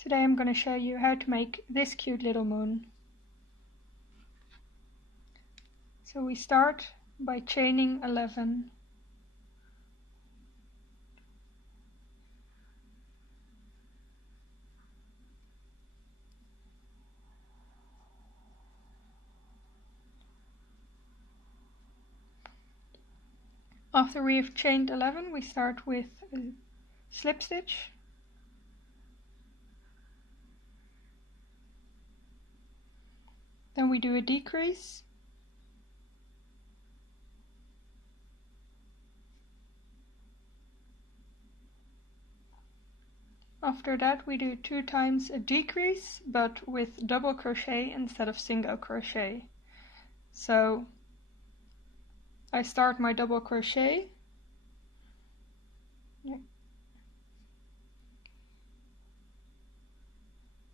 Today I'm going to show you how to make this cute little moon. So we start by chaining 11. After we have chained 11, we start with a slip stitch. Then we do a decrease. After that we do 2 times a decrease, but with double crochet instead of single crochet. So I start my double crochet,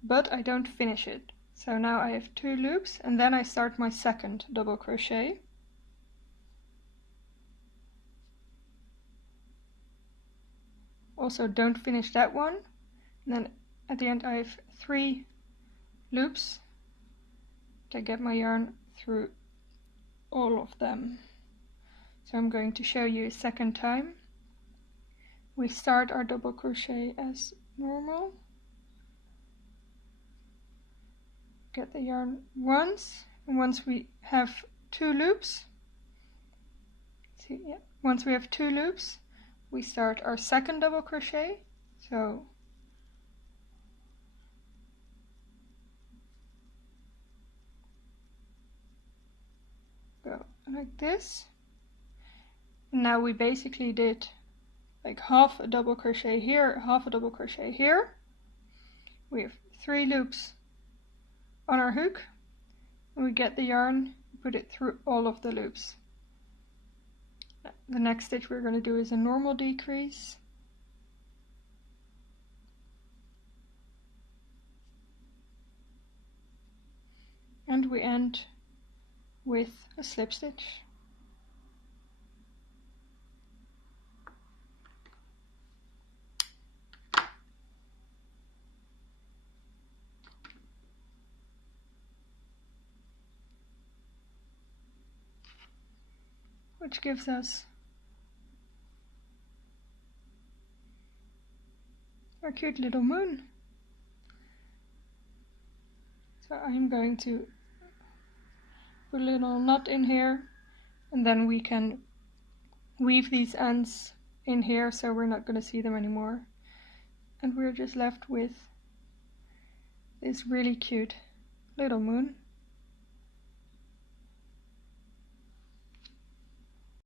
but I don't finish it. So now I have 2 loops, and then I start my second double crochet. Also don't finish that one. And then at the end I have 3 loops to get my yarn through all of them. So I'm going to show you a second time. We start our double crochet as normal. Get the yarn once, and once we have 2 loops, once we have 2 loops, we start our second double crochet. So go like this. And now we basically did like half a double crochet here, half a double crochet here. We have 3 loops on our hook, and we get the yarn, put it through all of the loops. The next stitch we're going to do is a normal decrease. And we end with a slip stitch. Which gives us our cute little moon. So I'm going to put a little knot in here, and then we can weave these ends in here so we're not going to see them anymore. And we're just left with this really cute little moon.